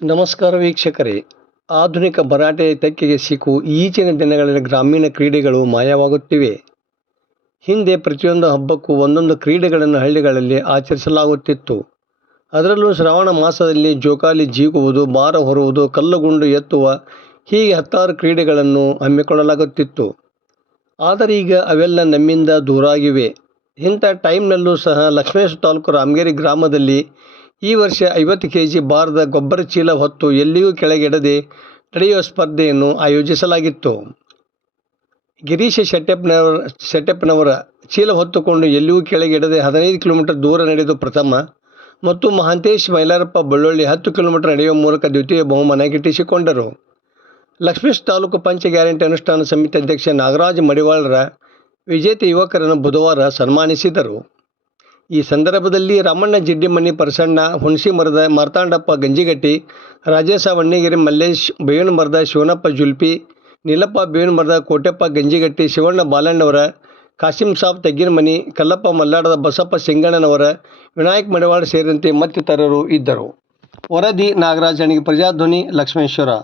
ನಮಸ್ಕಾರ ವೀಕ್ಷಕರೇ. ಆಧುನಿಕ ಭರಾಟೆ ತೆಕ್ಕೆಗೆ ಸಿಕ್ಕು ಈಚಿನ ದಿನಗಳಲ್ಲಿ ಗ್ರಾಮೀಣ ಕ್ರೀಡೆಗಳು ಮಾಯವಾಗುತ್ತಿವೆ. ಹಿಂದೆ ಪ್ರತಿಯೊಂದು ಹಬ್ಬಕ್ಕೂ ಒಂದೊಂದು ಕ್ರೀಡೆಗಳನ್ನು ಹಳ್ಳಿಗಳಲ್ಲಿ ಆಚರಿಸಲಾಗುತ್ತಿತ್ತು. ಅದರಲ್ಲೂ ಶ್ರಾವಣ ಮಾಸದಲ್ಲಿ ಜೋಕಾಲಿ ಜೀಗುವುದು, ಭಾರ ಹೊರುವುದು, ಕಲ್ಲುಗುಂಡು ಎತ್ತುವ ಹೀಗೆ ಹತ್ತಾರು ಕ್ರೀಡೆಗಳನ್ನು ಹಮ್ಮಿಕೊಳ್ಳಲಾಗುತ್ತಿತ್ತು. ಆದರೆ ಈಗ ಅವೆಲ್ಲ ನಮ್ಮಿಂದ ದೂರಾಗಿವೆ. ಇಂಥ ಟೈಮ್ನಲ್ಲೂ ಸಹ ಲಕ್ಷ್ಮೇಶ್ವರ ತಾಲೂಕು ರಾಮಗಿರಿ ಗ್ರಾಮದಲ್ಲಿ ಈ ವರ್ಷ 50 kg ಭಾರದ ಗೊಬ್ಬರ ಚೀಲ ಹೊತ್ತು ಎಲ್ಲಿಯೂ ಕೆಳಗಿಡದೆ ನಡೆಯುವ ಸ್ಪರ್ಧೆಯನ್ನು ಆಯೋಜಿಸಲಾಗಿತ್ತು. ಗಿರೀಶ ಶೆಟ್ಟಪ್ಪನವರ ಚೀಲ ಹೊತ್ತುಕೊಂಡು ಎಲ್ಲಿಯೂ ಕೆಳಗಿಡದೆ 15 ಕಿಲೋಮೀಟರ್ ದೂರ ನಡೆದು ಪ್ರಥಮ ಮತ್ತು ಮಹಾಂತೇಶ್ ಮೈಲಾರಪ್ಪ ಬಳ್ಳೊಳ್ಳಿ 10 ಕಿಲೋಮೀಟರ್ ನಡೆಯುವ ಮೂಲಕ ದ್ವಿತೀಯ ಬಹುಮಾನ ಗಿಟ್ಟಿಸಿಕೊಂಡರು. ಲಕ್ಷ್ಮೇಶ್ವರ ತಾಲೂಕು ಪಂಚ ಗ್ಯಾರಂಟಿ ಅನುಷ್ಠಾನ ಸಮಿತಿ ಅಧ್ಯಕ್ಷ ನಾಗರಾಜ ಮಡಿವಾಳರ ವಿಜೇತ ಯುವಕರನ್ನು ಬುಧವಾರ ಸನ್ಮಾನಿಸಿದರು. ಈ ಸಂದರ್ಭದಲ್ಲಿ ರಾಮಣ್ಣ ಜಿಡ್ಡಿಮನಿ ಪರಸಣ್ಣ, ಹುಣಸಿ ಮರದ ಮಾರ್ತಾಂಡಪ್ಪ ಗಂಜಿಗಟ್ಟಿ, ರಾಜೇಶ ವಣ್ಣಿಗೆರೆ, ಮಲ್ಲೇಶ್ ಬೇವಿನ ಮರದ, ಶಿವನಪ್ಪ ಜುಲ್ಪಿ, ನೀಲಪ್ಪ ಬೇವಿನ ಮರದ, ಕೋಟೆಪ್ಪ ಗಂಜಿಗಟ್ಟಿ, ಶಿವಣ್ಣ ಬಾಲಣ್ಣವರ, ಕಾಸಿಂ ಸಾಬ್ ತೆಗ್ಗಿನಮನಿ, ಕಲ್ಲಪ್ಪ ಮಲ್ಲಾಡದ, ಬಸಪ್ಪ ಸಿಂಗಣ್ಣನವರ, ವಿನಾಯಕ್ ಮಡಿವಾಳ ಸೇರಿದಂತೆ ಮತ್ತಿತರರು ಇದ್ದರು. ವರದಿ ನಾಗರಾಜ ಅಣಿಗೆ, ಪ್ರಜಾಧ್ವನಿ, ಲಕ್ಷ್ಮೇಶ್ವರ.